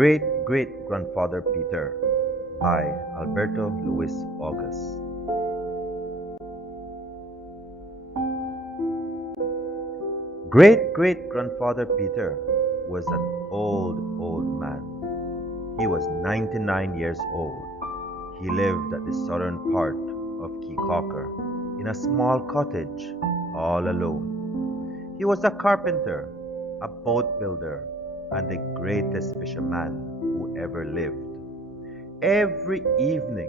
Great-Great-Grandfather Peter by Alberto Luis August. Great-Great-Grandfather Peter was an old man. He was 99 years old. He lived at the southern part of Caye Caulker in a small cottage all alone. He was a carpenter, a boat builder, and the greatest fisherman who ever lived. Every evening,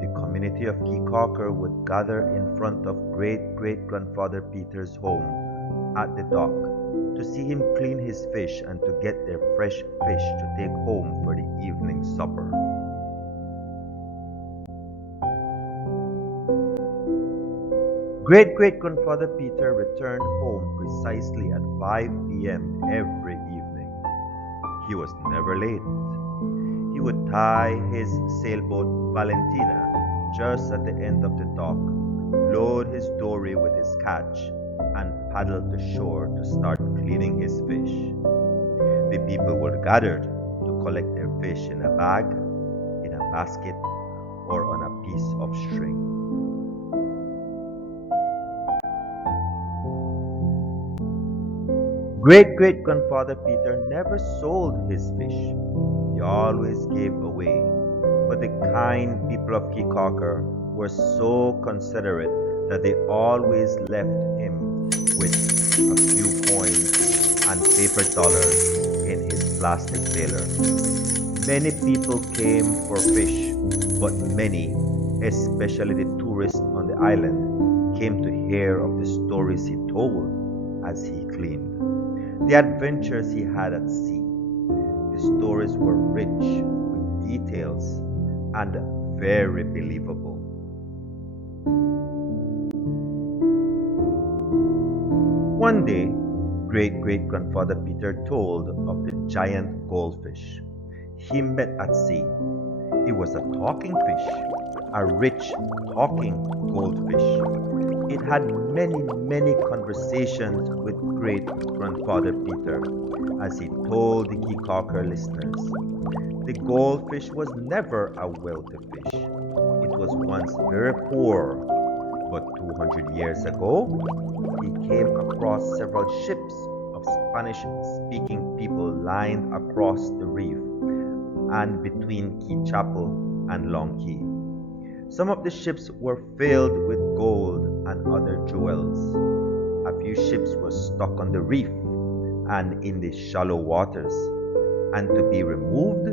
the community of Caye Caulker would gather in front of Great-Great-Grandfather Peter's home at the dock to see him clean his fish and to get their fresh fish to take home for the evening supper. Great-Great-Grandfather Peter returned home precisely at 5 p.m. every evening. He was never late. He would tie his sailboat Valentina just at the end of the dock, load his dory with his catch, and paddle to shore to start cleaning his fish. The people were gathered to collect their fish in a bag, in a basket, or on a piece of string. Great-Great-Grandfather Peter never sold his fish. He always gave away. But the kind people of Caye Caulker were so considerate that they always left him with a few coins and paper dollars in his plastic pailor. Many people came for fish, but many, especially the tourists on the island, came to hear of the stories he told as he cleaned. The adventures he had at sea. The stories were rich with details and very believable. One day, Great-Great-Grandfather Peter told of the giant goldfish he met at sea. It was a talking fish, a rich talking goldfish. It had many conversations with Great-Grandfather Peter as he told the Caye Caulker listeners. The goldfish was never a wealthy fish. It was once very poor, but 200 years ago, he came across several ships of Spanish-speaking people lying across the reef and between Caye Chapel and Long Caye. Some of the ships were filled with gold and other jewels. A few ships were stuck on the reef and in the shallow waters, and to be removed,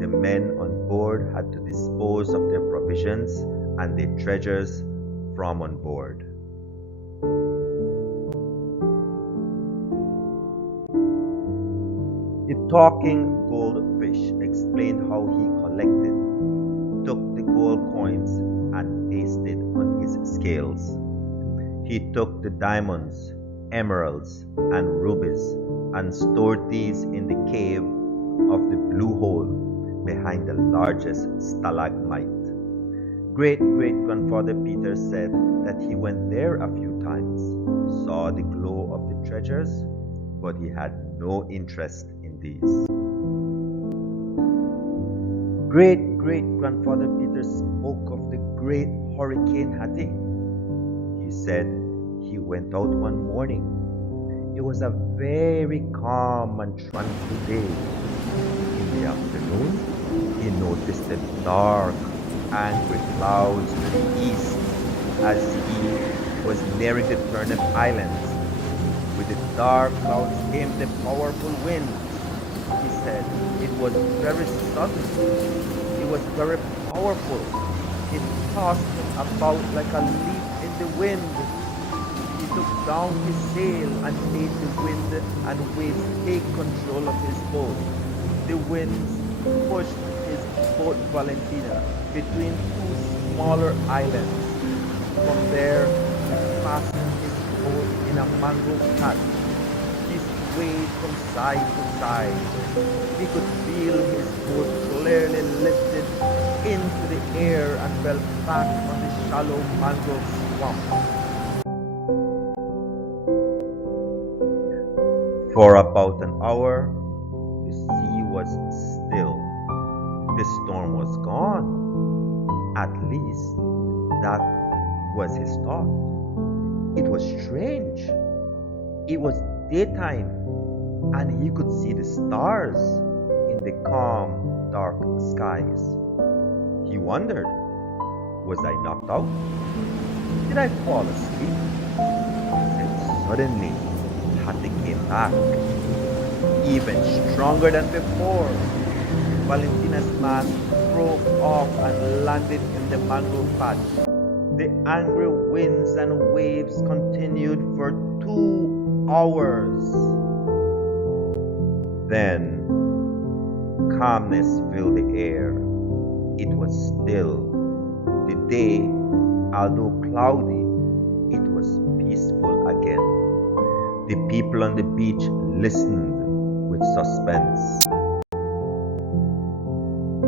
the men on board had to dispose of their provisions and their treasures from on board. The talking goldfish explained how he collected, took the gold coins and pasted on his scales. He took the diamonds, emeralds, and rubies and stored these in the cave of the blue hole behind the largest stalagmite. Great-Great-Grandfather Peter said that he went there a few times, saw the glow of the treasures, but he had no interest in these. Great-Great-Grandfather Peter spoke of the great Hurricane Hattie. He said he went out one morning. It was a very calm and tranquil day. In the afternoon, he noticed the dark, angry clouds to the east as he was nearing the Turnip Islands. With the dark clouds came the powerful wind. He said it was very sudden. It was very powerful. It tossed him about like a leaf in the wind. He took down his sail and made the wind and waves take control of his boat. The winds pushed his boat Valentina between two smaller islands. From there, he fastened his boat in a mangrove patch. He swayed from side to side. He could feel his boat clearly lifted into the air and fell back on the shallow mangrove swamp. For about an hour, The sea was still. The storm was gone. At least that was his thought. It was strange. It was daytime, and he could see the stars in the calm, dark skies. He wondered, was I knocked out? Did I fall asleep? And suddenly, Hattie came back, even stronger than before. Valentina's man broke off and landed in the mangrove patch. The angry winds and waves continued for 2 hours. Then calmness filled the air. It was still. The day, although cloudy, it was peaceful again. The people on the beach listened with suspense.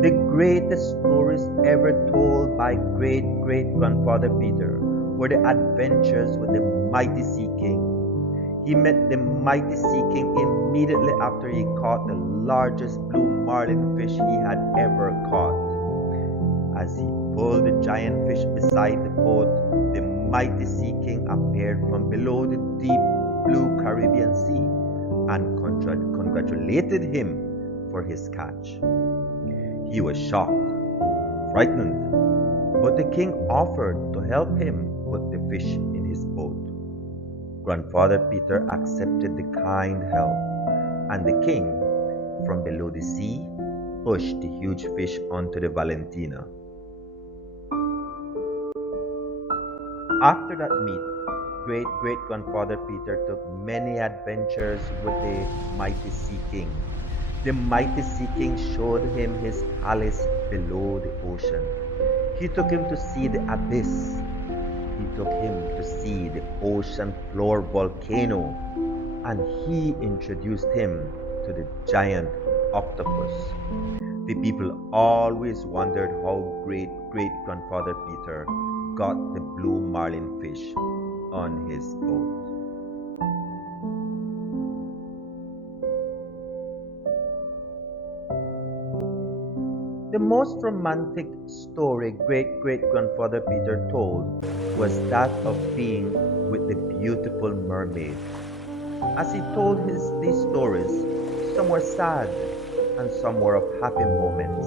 The greatest stories ever told by great great grandfather Peter were the adventures with the mighty Sea King. He met the mighty Sea King immediately after he caught the largest blue marlin fish he had ever caught. As he pulled the giant fish beside the boat, the mighty Sea King appeared from below the deep blue Caribbean Sea and congratulated him for his catch. He was shocked, frightened, but the king offered to help him put the fish in his boat. Grandfather Peter accepted the kind help, and the king, from below the sea, pushed the huge fish onto the Valentina. After that meet, great great grandfather Peter took many adventures with the mighty Sea King. The mighty Sea King showed him his palace below the ocean. He took him to see the abyss. He took him to see the ocean floor volcano. And he introduced him to the giant octopus. The people always wondered how great great grandfather Peter got the blue marlin fish on his boat. The most romantic story great great grandfather Peter told was that of being with the beautiful mermaid. As he told these stories, some were sad and some were of happy moments.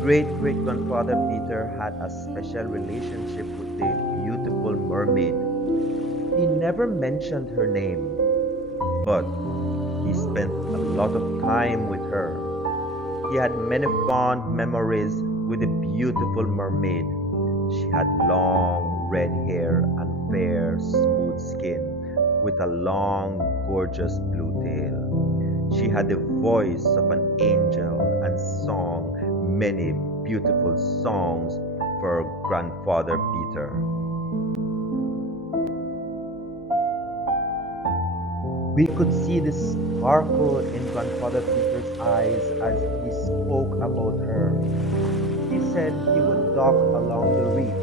Great great grandfather Peter had a special relationship with the beautiful mermaid. He never mentioned her name, but he spent a lot of time with her. He had many fond memories with the beautiful mermaid. She had long red hair and fair, smooth skin with a long, gorgeous blue tail. She had the voice of an angel and sang many beautiful songs for grandfather Peter. We could see the sparkle in grandfather Peter's eyes as he spoke about her. He said he would dock along the reef.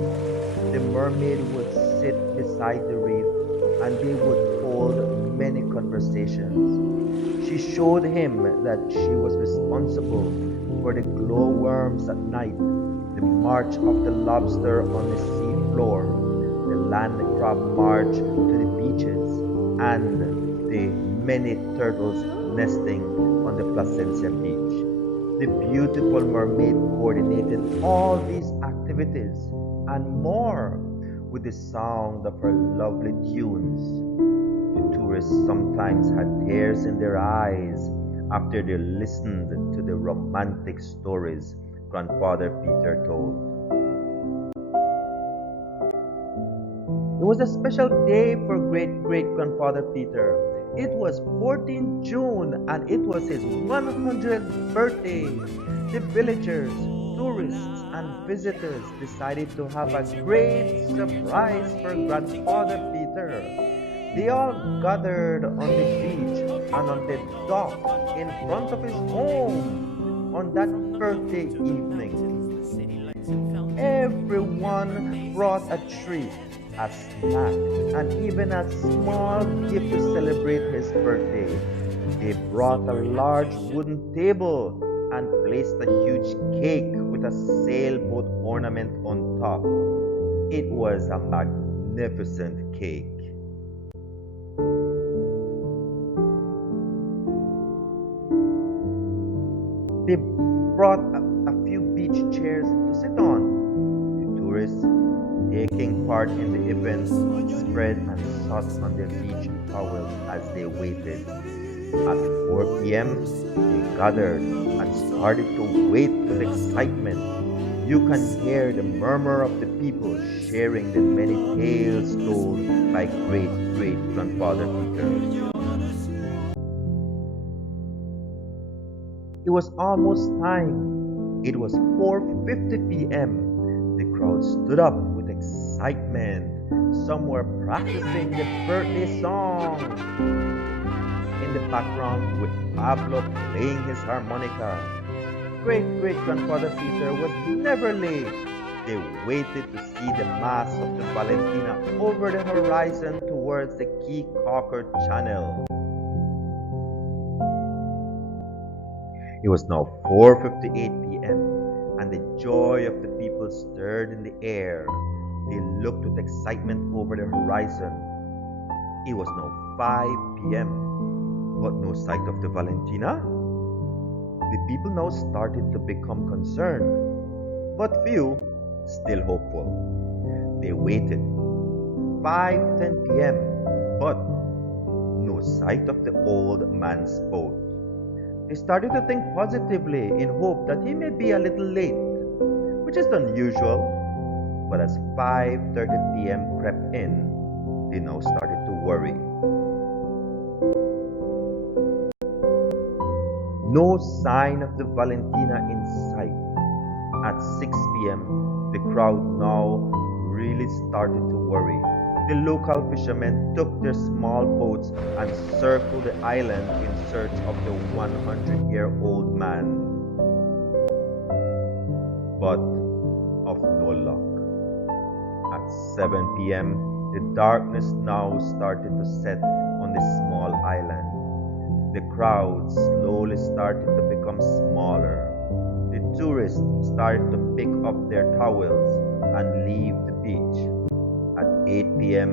The mermaid would sit beside the reef and they would hold many conversations. She showed him that she was responsible for the glowworms at night, the march of the lobster on the sea floor, the land crab march to the beaches, and the many turtles nesting on the Placencia beach. The beautiful mermaid coordinated all these activities and more with the sound of her lovely tunes. The tourists sometimes had tears in their eyes after they listened to the romantic stories grandfather Peter told. It was a special day for great great grandfather Peter. It was 14th June and it was his 100th birthday. The villagers, tourists, and visitors decided to have a great surprise for grandfather Peter. They all gathered on the beach and on the dock in front of his home on that birthday evening. Everyone brought a treat, a snack, and even a small gift to celebrate his birthday. They brought a large wooden table and placed a huge cake with a sailboat ornament on top. It was a magnificent cake. They brought a few beach chairs to sit on. The tourists taking part in the event spread and sat on their beach towels as they waited. At 4 p.m., they gathered and started to wait with excitement. You can hear the murmur of the people sharing the many tales told by great great grandfather Peter. It was almost time. It was 4:50 p.m. The crowd stood up with excitement. Some were practicing the birthday song. In the background with Pablo playing his harmonica. Great great grandfather Peter was never late. They waited to see the mass of the Valentina over the horizon towards the Caye Caulker channel. It was now 4:58 p.m. and the joy of the people stirred in the air. They looked with excitement over the horizon. It was now 5 p.m. but no sight of the Valentina. The people now started to become concerned, but few still hopeful. They waited. 5:10 p.m. but no sight of the old man's boat. They started to think positively in hope that he may be a little late, which is unusual. But as 5:30 p.m. crept in, they now started to worry. No sign of the Valentina in sight. At 6 p.m., the crowd now really started to worry. The local fishermen took their small boats and circled the island in search of the 100-year-old man. But of no luck. At 7 p.m., the darkness now started to set on the small island. The crowd slowly started to become smaller. The tourists started to pick up their towels and leave the beach. At 8 p.m.,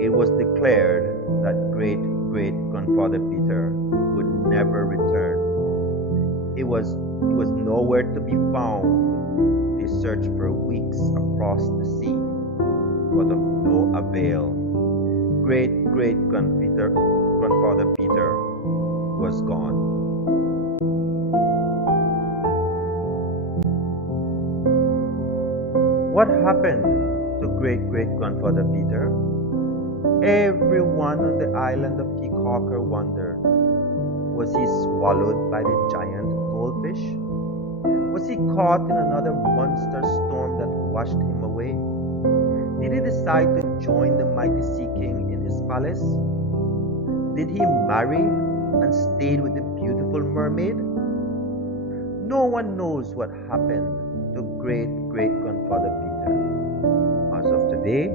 it was declared that great great grandfather Peter would never return. He was nowhere to be found. They searched for weeks across the sea, but of no avail. Great great grandfather Peter was gone. What happened to great great grandfather Peter? Everyone on the island of Caye Caulker wondered. Was he swallowed by the giant goldfish? Was he caught in another monster storm that washed him away? Did he decide to join the mighty Sea King in his palace? Did he marry and stayed with the beautiful mermaid? No one knows what happened to great great grandfather Peter. As of today,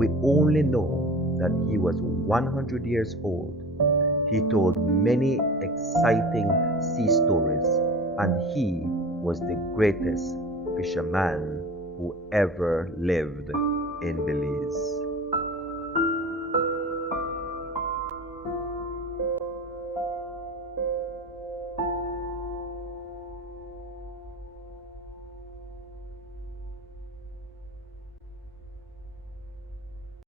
we only know that he was 100 years old. He told many exciting sea stories, and he was the greatest fisherman who ever lived in Belize.